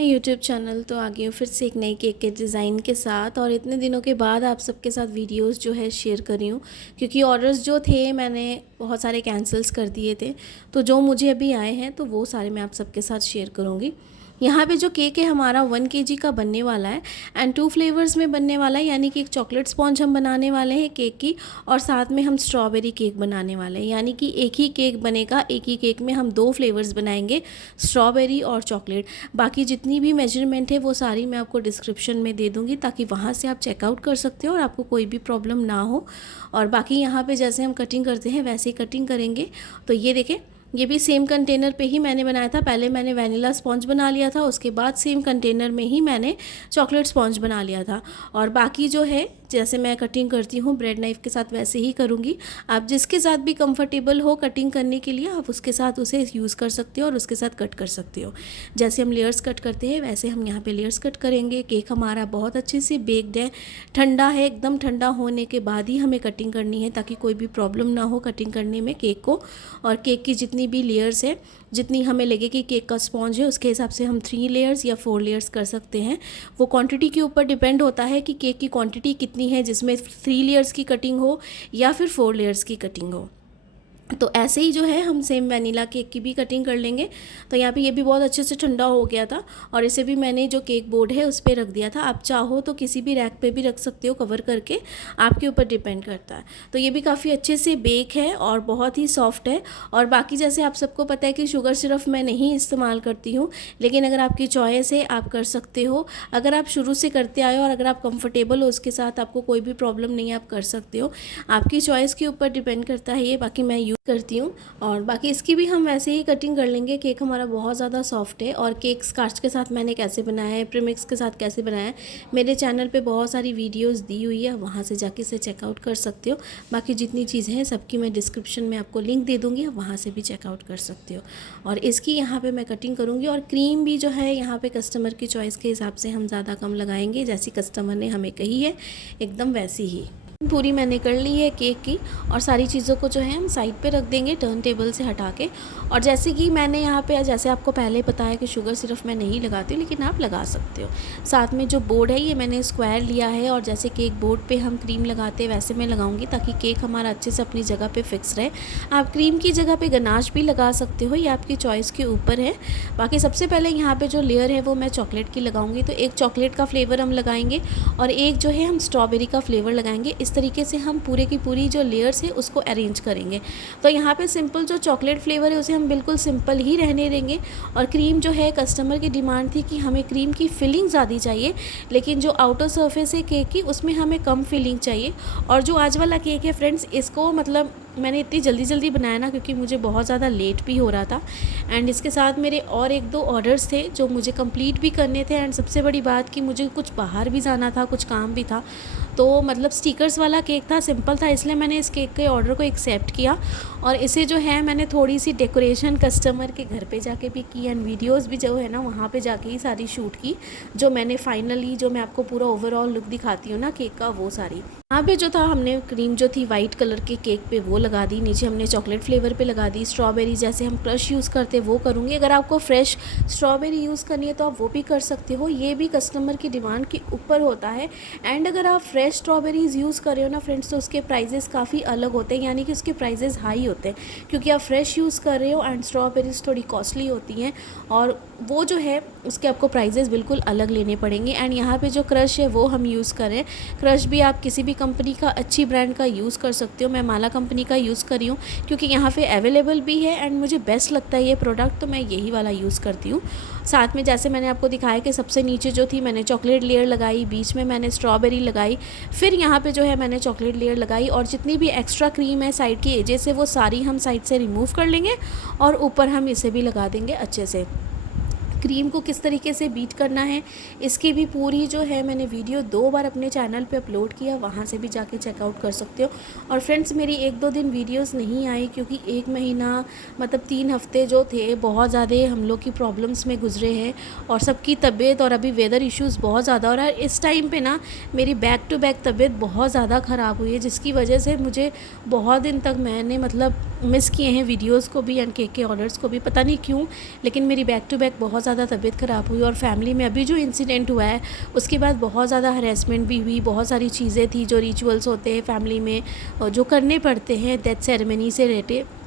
मैं YouTube channel तो आ गई हूँ फिर से एक नई केक के डिज़ाइन के साथ। और इतने दिनों के बाद आप सबके साथ वीडियोस जो है शेयर कर रही हूँ, क्योंकि ऑर्डर्स जो थे मैंने बहुत सारे कैंसिल्स कर दिए थे। तो जो मुझे अभी आए हैं तो वो सारे मैं आप सबके साथ शेयर करूँगी। यहाँ पे जो केक है हमारा 1 kg का बनने वाला है एंड 2 फ्लेवर्स में बनने वाला है, यानी कि एक चॉकलेट स्पॉन्ज हम बनाने वाले हैं केक की, और साथ में हम स्ट्रॉबेरी केक बनाने वाले हैं। यानी कि एक ही केक बनेगा, एक ही केक में हम 2 फ्लेवर्स बनाएंगे, स्ट्रॉबेरी और चॉकलेट। बाकी जितनी भी मेजरमेंट है वो सारी मैं आपको डिस्क्रिप्शन में दे दूँगी, ताकि वहाँ से आप चेकआउट कर सकते हो और आपको कोई भी प्रॉब्लम ना हो। और बाकी यहाँ पे जैसे हम कटिंग करते हैं वैसे ही कटिंग करेंगे। तो ये देखें, ये भी सेम कंटेनर पे ही मैंने बनाया था। पहले मैंने वैनिला स्पॉन्ज बना लिया था, उसके बाद सेम कंटेनर में ही मैंने चॉकलेट स्पॉन्ज बना लिया था। और बाकी जो है जैसे मैं कटिंग करती हूँ ब्रेड नाइफ़ के साथ वैसे ही करूँगी। आप जिसके साथ भी कंफर्टेबल हो कटिंग करने के लिए आप उसके साथ उसे यूज़ कर सकते हो और उसके साथ कट कर सकते हो। जैसे हम लेयर्स कट करते हैं वैसे हम यहाँ पे लेयर्स कट करेंगे। केक हमारा बहुत अच्छे से बेक्ड है, ठंडा है, एकदम ठंडा होने के बाद ही हमें कटिंग करनी है, ताकि कोई भी प्रॉब्लम ना हो कटिंग करने में केक को। और केक की जितनी भी लेयर्स है, जितनी हमें लगे कि केक का स्पॉन्ज है, उसके हिसाब से हम 3 लेयर्स या 4 लेयर्स कर सकते हैं। वो क्वांटिटी के ऊपर डिपेंड होता है कि केक की क्वांटिटी कितनी है, जिसमें 3 लेयर्स की कटिंग हो या फिर 4 लेयर्स की कटिंग हो। तो ऐसे ही जो है हम सेम वनीला केक की भी कटिंग कर लेंगे। तो यहाँ पे ये भी बहुत अच्छे से ठंडा हो गया था और इसे भी मैंने जो केक बोर्ड है उस पर रख दिया था। आप चाहो तो किसी भी रैक पे भी रख सकते हो कवर करके, आपके ऊपर डिपेंड करता है। तो ये भी काफ़ी अच्छे से बेक है और बहुत ही सॉफ्ट है। और बाकी जैसे आप सबको पता है कि शुगर सिरप मैं नहीं इस्तेमाल करती हूँ, लेकिन अगर आपकी चॉइस है आप कर सकते हो। अगर आप शुरू से करते आए हो और अगर आप कंफर्टेबल हो उसके साथ, आपको कोई भी प्रॉब्लम नहीं है, आप कर सकते हो। आपकी चॉइस के ऊपर डिपेंड करता है ये। बाकी मैं करती हूँ और बाकी इसकी भी हम वैसे ही कटिंग कर लेंगे। केक हमारा बहुत ज़्यादा सॉफ्ट है। और केक स्कार्च के साथ मैंने कैसे बनाया है, प्रीमिक्स के साथ कैसे बनाया है, मेरे चैनल पे बहुत सारी वीडियोस दी हुई है, वहाँ से जाके इसे चेकआउट कर सकते हो। बाकी जितनी चीज़ें हैं सबकी मैं डिस्क्रिप्शन में आपको लिंक दे दूँगी, आप वहाँ से भी चेकआउट कर सकते हो। और इसकी यहाँ पर मैं कटिंग करूँगी। और क्रीम भी जो है यहाँ पर कस्टमर की चॉइस के हिसाब से हम ज़्यादा कम लगाएंगे, जैसी कस्टमर ने हमें कही है एकदम वैसी ही। पूरी मैंने कर ली है केक की, और सारी चीज़ों को जो है हम साइड पे रख देंगे टर्न टेबल से हटा के। और जैसे कि मैंने यहाँ पे, जैसे आपको पहले पता है कि शुगर सिर्फ मैं नहीं लगाती हूँ, लेकिन आप लगा सकते हो। साथ में जो बोर्ड है ये मैंने स्क्वायर लिया है, और जैसे केक बोर्ड पे हम क्रीम लगाते हैं वैसे मैं लगाऊंगी, ताकि केक हमारा अच्छे से अपनी जगह पर फिक्स रहे। आप क्रीम की जगह पर गनाश भी लगा सकते हो, ये आपकी चॉइस के ऊपर है। बाकी सबसे पहले यहाँ पर जो लेयर है वो मैं चॉकलेट की लगाऊंगी। तो एक चॉकलेट का फ्लेवर हम लगाएंगे और एक जो है हम स्ट्रॉबेरी का फ्लेवर लगाएंगे। इस तरीके से हम पूरे की पूरी जो लेयर्स है उसको अरेंज करेंगे। तो यहाँ पे सिंपल जो चॉकलेट फ्लेवर है उसे हम बिल्कुल सिंपल ही रहने देंगे। और क्रीम जो है, कस्टमर की डिमांड थी कि हमें क्रीम की फिलिंग ज़्यादा चाहिए, लेकिन जो आउटर सरफेस है केक की उसमें हमें कम फिलिंग चाहिए। और जो आज वाला केक है फ्रेंड्स, इसको मतलब मैंने इतनी जल्दी जल्दी बनाया ना, क्योंकि मुझे बहुत ज़्यादा लेट भी हो रहा था। एंड इसके साथ मेरे और 1-2 ऑर्डर्स थे जो मुझे कंप्लीट भी करने थे। एंड सबसे बड़ी बात कि मुझे कुछ बाहर भी जाना था, कुछ काम भी था। तो मतलब स्टिकर्स वाला केक था, सिंपल था, इसलिए मैंने इस केक के ऑर्डर को एक्सेप्ट किया। और इसे जो है मैंने थोड़ी सी डेकोरेशन कस्टमर के घर पे जाके भी की, एंड वीडियोस भी जो है ना वहाँ पे जाके ही सारी शूट की। जो मैंने फाइनली, जो मैं आपको पूरा ओवरऑल लुक दिखाती हूँ ना केक का, वो सारी यहाँ पे जो था, हमने क्रीम जो थी वाइट कलर के केक पे वो लगा दी, नीचे हमने चॉकलेट फ्लेवर पे लगा दी। स्ट्रॉबेरी जैसे हम क्रश यूज़ करते वो करूँगी। अगर आपको फ्रेश स्ट्रॉबेरी यूज़ करनी है तो आप वो भी कर सकते हो, ये भी कस्टमर की डिमांड के ऊपर होता है। एंड अगर आप फ्रेश स्ट्रॉबेरीज़ यूज़ कर रहे हो ना फ्रेंड्स, तो उसके प्राइजेस काफ़ी अलग होते हैं, यानी कि उसके प्राइजेस हाई होते हैं, क्योंकि आप फ्रेश यूज़ कर रहे हो। एंड स्ट्रॉबेरीज़ थोड़ी कॉस्टली होती हैं, और वो जो है उसके आपको प्राइजेस बिल्कुल अलग लेने पड़ेंगे। एंड यहाँ पे जो क्रश है वो हम यूज़ करें, क्रश भी आप किसी भी कंपनी का, अच्छी ब्रांड का यूज़ कर सकते हो। मैं माला कंपनी का यूज़ कर रही हूँ, क्योंकि यहाँ पे अवेलेबल भी है एंड मुझे बेस्ट लगता है ये प्रोडक्ट, तो मैं यही वाला यूज़ करती हूँ। साथ में जैसे मैंने आपको दिखाया कि सबसे नीचे जो थी मैंने चॉकलेट लेयर लगाई, बीच में मैंने स्ट्रॉबेरी लगाई, फिर यहाँ पे जो है मैंने चॉकलेट लेयर लगाई, और जितनी भी एक्स्ट्रा क्रीम है साइड की एजेस से वो सारी हम साइड से रिमूव कर लेंगे, और ऊपर हम इसे भी लगा देंगे अच्छे से। क्रीम को किस तरीके से बीट करना है इसकी भी पूरी जो है मैंने वीडियो 2 बार अपने चैनल पे अपलोड किया, वहाँ से भी जाके चेकआउट कर सकते हो। और फ्रेंड्स मेरी 1-2 दिन वीडियोस नहीं आई, क्योंकि 1 महीना मतलब 3 हफ्ते जो थे बहुत ज़्यादा हम लोग की प्रॉब्लम्स में गुजरे हैं, और सबकी तबीयत, और अभी वेदर इश्यूज़ बहुत ज़्यादा हो रहा है इस टाइम पे ना, मेरी बैक टू बैक तबीयत बहुत ज़्यादा ख़राब हुई है, जिसकी वजह से मुझे बहुत दिन तक मैंने मतलब मिस किए हैं वीडियोज़ को भी एंड केक के ऑर्डर्स को भी, पता नहीं क्यों, लेकिन मेरी बैक टू बैक बहुत ज़्यादा तबीयत ख़राब हुई और फैमिली में अभी जो इंसिडेंट हुआ है उसके बाद बहुत ज़्यादा हरेसमेंट भी हुई। बहुत सारी चीज़ें थी जो रिचुअल्स होते हैं फैमिली में और जो करने पड़ते हैं डेथ सेरेमनी से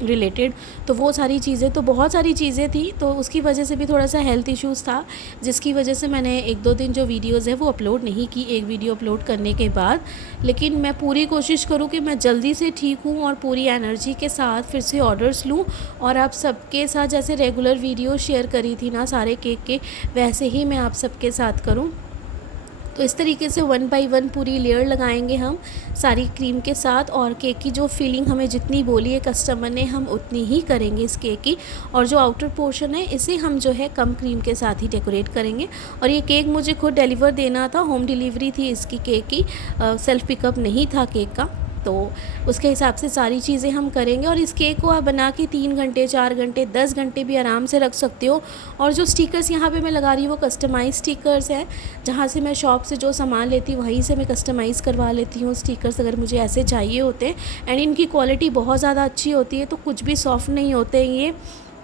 रिलेटेड, तो वो सारी चीज़ें, तो बहुत सारी चीज़ें थी, तो उसकी वजह से भी थोड़ा सा हेल्थ इश्यूज़ था, जिसकी वजह से मैंने 1-2 दिन जो वीडियोज़ है वो अपलोड नहीं की एक वीडियो अपलोड करने के बाद। लेकिन मैं पूरी कोशिश करूँ कि मैं जल्दी से ठीक हूँ और पूरी एनर्जी के साथ फिर से ऑर्डर्स लूँ और आप सबके साथ जैसे रेगुलर वीडियो शेयर करी थी ना सारे केक के, वैसे ही मैं आप सबके साथ करूँ। तो इस तरीके से 1 बाय 1 पूरी लेयर लगाएंगे हम सारी क्रीम के साथ, और केक की जो फीलिंग हमें जितनी बोली है कस्टमर ने हम उतनी ही करेंगे इस केक की। और जो आउटर पोर्शन है इसे हम जो है कम क्रीम के साथ ही डेकोरेट करेंगे। और ये केक मुझे खुद डिलीवर देना था, होम डिलीवरी थी इसकी केक की, सेल्फ़ पिकअप नहीं था केक का, तो उसके हिसाब से सारी चीज़ें हम करेंगे। और इस केक को आप बना के 3 घंटे 4 घंटे 10 घंटे भी आराम से रख सकते हो। और जो स्टिकर्स यहाँ पे मैं लगा रही हूँ वो कस्टमाइज़ स्टिकर्स हैं, जहाँ से मैं शॉप से जो सामान लेती हूँ वहीं से मैं कस्टमाइज़ करवा लेती हूँ स्टिकर्स, अगर मुझे ऐसे चाहिए होते हैं। एंड इनकी क्वालिटी बहुत ज़्यादा अच्छी होती है, तो कुछ भी सॉफ्ट नहीं होते हैं ये।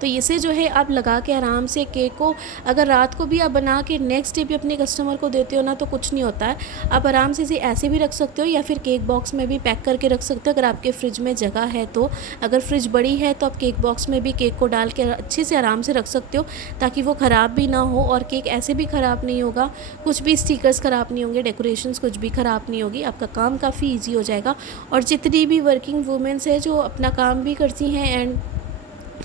तो इसे जो है आप लगा के आराम से केक को, अगर रात को भी आप बना के नेक्स्ट डे भी अपने कस्टमर को देते हो ना तो कुछ नहीं होता है। आप आराम से इसे ऐसे भी रख सकते हो या फिर केक बॉक्स में भी पैक करके रख सकते हो अगर आपके फ्रिज में जगह है तो। अगर फ्रिज बड़ी है तो आप केक बॉक्स में भी केक को डाल के अच्छे से आराम से रख सकते हो, ताकि वो ख़राब भी ना हो और केक ऐसे भी ख़राब नहीं होगा, कुछ भी स्टिकर्स ख़राब नहीं होंगे, डेकोरेशंस कुछ भी ख़राब नहीं होगी, आपका काम काफ़ी ईजी हो जाएगा। और जितनी भी वर्किंग वूमेंस है जो अपना काम भी करती हैं एंड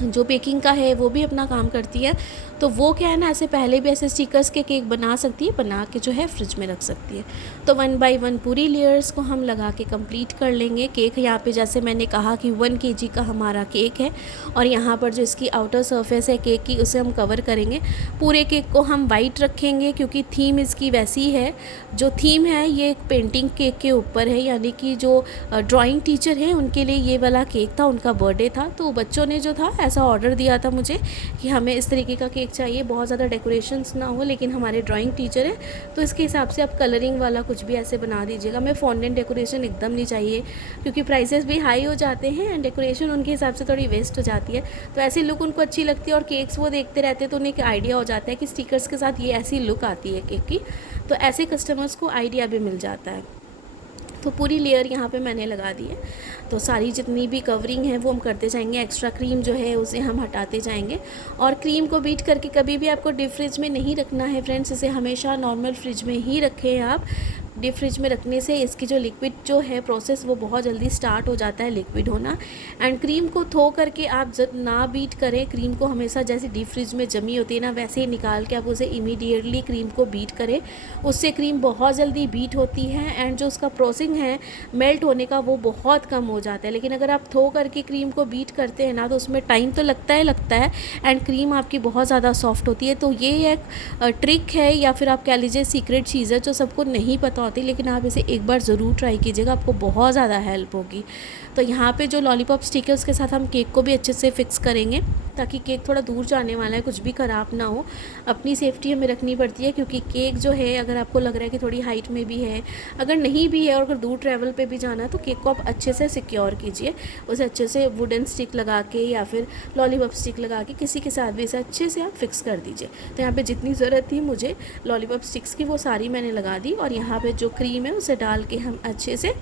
जो बेकिंग का है वो भी अपना काम करती है, तो वो क्या है ना ऐसे पहले भी ऐसे स्टिकर्स के केक बना सकती है, बना के जो है फ्रिज में रख सकती है। तो 1 बाय 1 पूरी लेयर्स को हम लगा के कंप्लीट कर लेंगे। केक यहाँ पे जैसे मैंने कहा कि 1 kg का हमारा केक है और यहाँ पर जो इसकी आउटर सरफेस है केक की उसे हम कवर करेंगे। पूरे केक को हम वाइट रखेंगे क्योंकि थीम इसकी वैसी है, जो थीम है ये एक पेंटिंग केक के ऊपर है, यानी कि जो ड्राइंग टीचर हैं उनके लिए ये वाला केक था, उनका बर्थडे था, तो बच्चों ने जो था ऐसा ऑर्डर दिया था मुझे कि हमें इस तरीके का केक चाहिए, बहुत ज़्यादा डेकोरेशंस ना हो, लेकिन हमारे ड्राइंग टीचर हैं तो इसके हिसाब से आप कलरिंग वाला कुछ भी ऐसे बना दीजिएगा। मैं फॉन्डेंट डेकोरेशन एकदम नहीं चाहिए क्योंकि प्राइसेस भी हाई हो जाते हैं एंड डेकोरेशन उनके हिसाब से थोड़ी वेस्ट हो जाती है, तो ऐसी लुक उनको अच्छी लगती है और केक्स वो देखते रहते हैं तो उन्हें एक आइडिया हो जाता है कि स्टिकर्स के साथ ये ऐसी लुक आती है केक की, तो ऐसे कस्टमर्स को आइडिया भी मिल जाता है। तो पूरी लेयर यहाँ पे मैंने लगा दी है, तो सारी जितनी भी कवरिंग है वो हम करते जाएंगे, एक्स्ट्रा क्रीम जो है उसे हम हटाते जाएंगे। और क्रीम को बीट करके कभी भी आपको डीप फ्रिज में नहीं रखना है फ्रेंड्स, इसे हमेशा नॉर्मल फ्रिज में ही रखें आप। डीप फ्रिज में रखने से इसकी जो लिक्विड जो है प्रोसेस वो बहुत जल्दी स्टार्ट हो जाता है लिक्विड होना। एंड क्रीम को थो करके आप जब ना बीट करें, क्रीम को हमेशा जैसे डीप फ्रिज में जमी होती है ना वैसे ही निकाल के आप उसे इमीडिएटली क्रीम को बीट करें, उससे क्रीम बहुत जल्दी बीट होती है एंड जो उसका प्रोसेसिंग है मेल्ट होने का वो बहुत कम हो जाता है। लेकिन अगर आप थो करके क्रीम को बीट करते हैं ना तो उसमें टाइम तो लगता है एंड क्रीम आपकी बहुत ज़्यादा सॉफ्ट होती है। तो ये एक ट्रिक है या फिर आप कह लीजिए सीक्रेट चीज़ है जो सबको नहीं पता होती, लेकिन आप इसे एक बार ज़रूर ट्राई कीजिएगा, आपको बहुत ज़्यादा हेल्प होगी। तो यहाँ पे जो लॉलीपॉप स्टिकर्स के साथ हम केक को भी अच्छे से फिक्स करेंगे ताकि केक थोड़ा दूर जाने वाला है, कुछ भी ख़राब ना हो। अपनी सेफ्टी हमें रखनी पड़ती है क्योंकि केक जो है अगर आपको लग रहा है कि थोड़ी हाइट में भी है, अगर नहीं भी है और अगर दूर ट्रैवल पे भी जाना है तो केक को आप अच्छे से सिक्योर कीजिए, उसे अच्छे से वुडन स्टिक लगा के या फिर लॉलीपॉप स्टिक लगा के किसी के साथ भी इसे अच्छे से आप फिक्स कर दीजिए। तो यहाँ पे जितनी ज़रूरत थी मुझे लॉलीपॉप स्टिक्स की वो सारी मैंने लगा दी और यहाँ पे जो क्रीम है उसे डाल के हम अच्छे से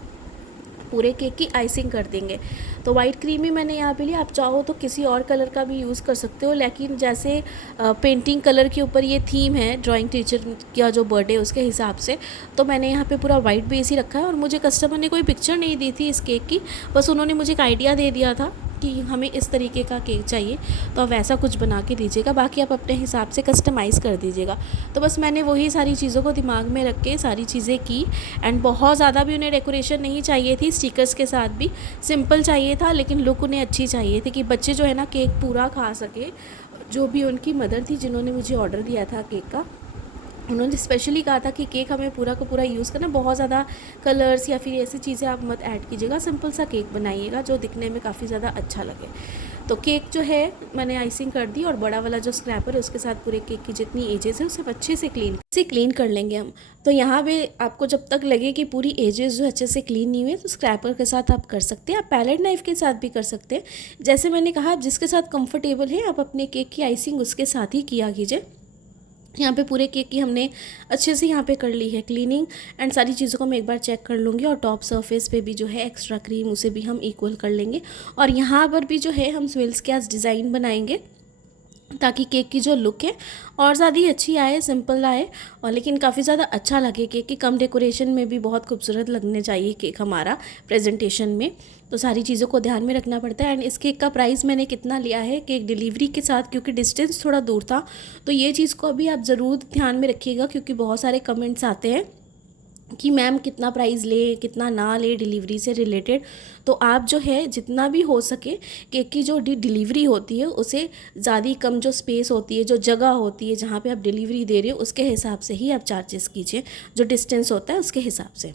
पूरे केक की आइसिंग कर देंगे। तो वाइट क्रीम ही मैंने यहाँ पे लिया, आप चाहो तो किसी और कलर का भी यूज़ कर सकते हो, लेकिन जैसे पेंटिंग कलर के ऊपर ये थीम है ड्राइंग टीचर का जो बर्थडे उसके हिसाब से, तो मैंने यहाँ पे पूरा वाइट बेस ही रखा है। और मुझे कस्टमर ने कोई पिक्चर नहीं दी थी इस केक की, बस उन्होंने मुझे एक आइडिया दे दिया था कि हमें इस तरीके का केक चाहिए तो आप वैसा कुछ बना के दीजिएगा, बाकी आप अपने हिसाब से कस्टमाइज़ कर दीजिएगा। तो बस मैंने वही सारी चीज़ों को दिमाग में रख के सारी चीज़ें की एंड बहुत ज़्यादा भी उन्हें डेकोरेशन नहीं चाहिए थी, स्टिकर्स के साथ भी सिंपल चाहिए था, लेकिन लुक उन्हें अच्छी चाहिए थी कि बच्चे जो है ना केक पूरा खा सके। जो भी उनकी मदर थी जिन्होंने मुझे ऑर्डर दिया था केक का, उन्होंने स्पेशली कहा था कि केक हमें पूरा का पूरा यूज़ करना, बहुत ज़्यादा कलर्स या फिर ऐसी चीज़ें आप मत ऐड कीजिएगा, सिंपल सा केक बनाइएगा जो दिखने में काफ़ी ज़्यादा अच्छा लगे। तो केक जो है मैंने आइसिंग कर दी और बड़ा वाला जो स्क्रैपर है उसके साथ पूरे केक की जितनी एजेस है उसे अच्छे से क्लीन कर लेंगे हम। तो यहाँ पे आपको जब तक लगे कि पूरी एजेस जो अच्छे से क्लीन नहीं हुई तो स्क्रैपर के साथ आप कर सकते हैं, आप पैलेट नाइफ़ के साथ भी कर सकते हैं। जैसे मैंने कहा जिसके साथ कंफर्टेबल है आप अपने केक की आइसिंग उसके साथ ही किया कीजिए। यहाँ पे पूरे केक की हमने अच्छे से यहाँ पे कर ली है क्लीनिंग एंड सारी चीज़ों को मैं एक बार चेक कर लूँगी। और टॉप सरफेस पे भी जो है एक्स्ट्रा क्रीम उसे भी हम इक्वल कर लेंगे। और यहाँ पर भी जो है हम स्विल्स के आज डिज़ाइन बनाएंगे ताकि केक की जो लुक है और ज़्यादा ही अच्छी आए, सिंपल आए, और लेकिन काफ़ी ज़्यादा अच्छा लगे केक की। कम डेकोरेशन में भी बहुत खूबसूरत लगने चाहिए केक हमारा प्रेजेंटेशन में। तो सारी चीज़ों को ध्यान में रखना पड़ता है। एंड इस केक का प्राइस मैंने कितना लिया है केक डिलीवरी के साथ, क्योंकि डिस्टेंस थोड़ा दूर था, तो ये चीज़ को अभी आप ज़रूर ध्यान में रखिएगा, क्योंकि बहुत सारे कमेंट्स आते हैं कि मैम कितना प्राइस ले कितना ना ले डिलीवरी से रिलेटेड। तो आप जो है जितना भी हो सके केक की जो डिलीवरी होती है उसे ज़्यादा कम जो स्पेस होती है, जो जगह होती है जहाँ पे आप डिलीवरी दे रहे हो, उसके हिसाब से ही आप चार्जेस कीजिए, जो डिस्टेंस होता है उसके हिसाब से।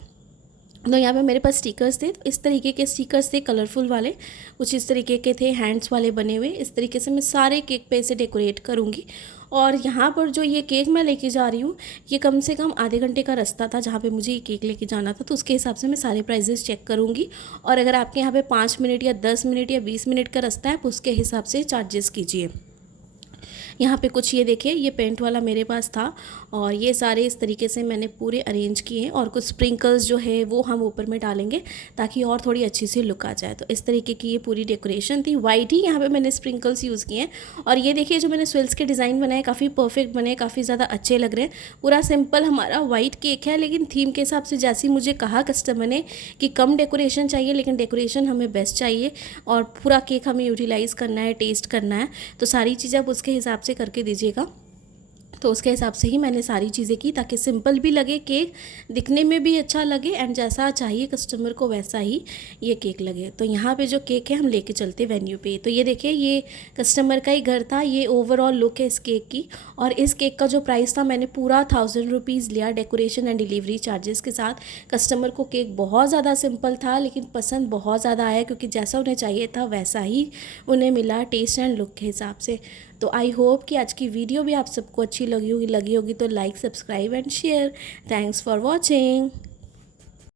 तो यहाँ पे मेरे पास स्टिकर्स थे, तो इस तरीके के स्टिकर्स थे कलरफुल वाले, कुछ इस तरीके के थे हैंड्स वाले बने हुए। इस तरीके से मैं सारे केक पे इसे डेकोरेट करूँगी। और यहाँ पर जो ये केक मैं लेके जा रही हूँ, ये कम से कम आधे घंटे का रास्ता था जहाँ पे मुझे ये केक लेके जाना था, तो उसके हिसाब से मैं सारे प्राइजेस चेक करूँगी। और अगर आपके यहाँ पे 5 मिनट या 10 मिनट या 20 मिनट का रास्ता है, तो उसके हिसाब से चार्जेस कीजिए। यहाँ पे कुछ ये देखिए, ये पेंट वाला मेरे पास था और ये सारे इस तरीके से मैंने पूरे अरेंज किए हैं। और कुछ स्प्रिंकल्स जो है वो हम ऊपर में डालेंगे ताकि और थोड़ी अच्छी सी लुक आ जाए। तो इस तरीके की ये पूरी डेकोरेशन थी, वाइट ही यहाँ पे मैंने स्प्रिंकल्स यूज़ किए हैं। और ये देखिए जो मैंने स्विल्स के डिज़ाइन बनाए काफ़ी परफेक्ट बने, काफ़ी ज़्यादा अच्छे लग रहे हैं। पूरा सिंपल हमारा वाइट केक है, लेकिन थीम के हिसाब से जैसी मुझे कहा कस्टमर ने कि कम डेकोरेशन चाहिए लेकिन डेकोरेशन हमें बेस्ट चाहिए और पूरा केक हमें यूटिलाइज़ करना है, टेस्ट करना है, तो सारी चीज़ें आप उसके हिसाब से करके दीजिएगा। तो उसके हिसाब से ही मैंने सारी चीज़ें की ताकि सिंपल भी लगे केक, दिखने में भी अच्छा लगे, एंड जैसा चाहिए कस्टमर को वैसा ही ये केक लगे। तो यहाँ पे जो केक है हम लेके चलते वेन्यू पे। तो ये देखिए ये कस्टमर का ही घर था, ये ओवरऑल लुक है इस केक की। और इस केक का जो प्राइस था मैंने पूरा 1000 रुपीज़ लिया डेकोरेशन एंड डिलीवरी चार्जेस के साथ। कस्टमर को केक बहुत ज़्यादा सिंपल था लेकिन पसंद बहुत ज़्यादा आया, क्योंकि जैसा उन्हें चाहिए था वैसा ही उन्हें मिला टेस्ट एंड लुक के हिसाब से। तो आई होप कि आज की वीडियो भी आप सबको अच्छी लगी होगी तो like, subscribe and share. Thanks for watching.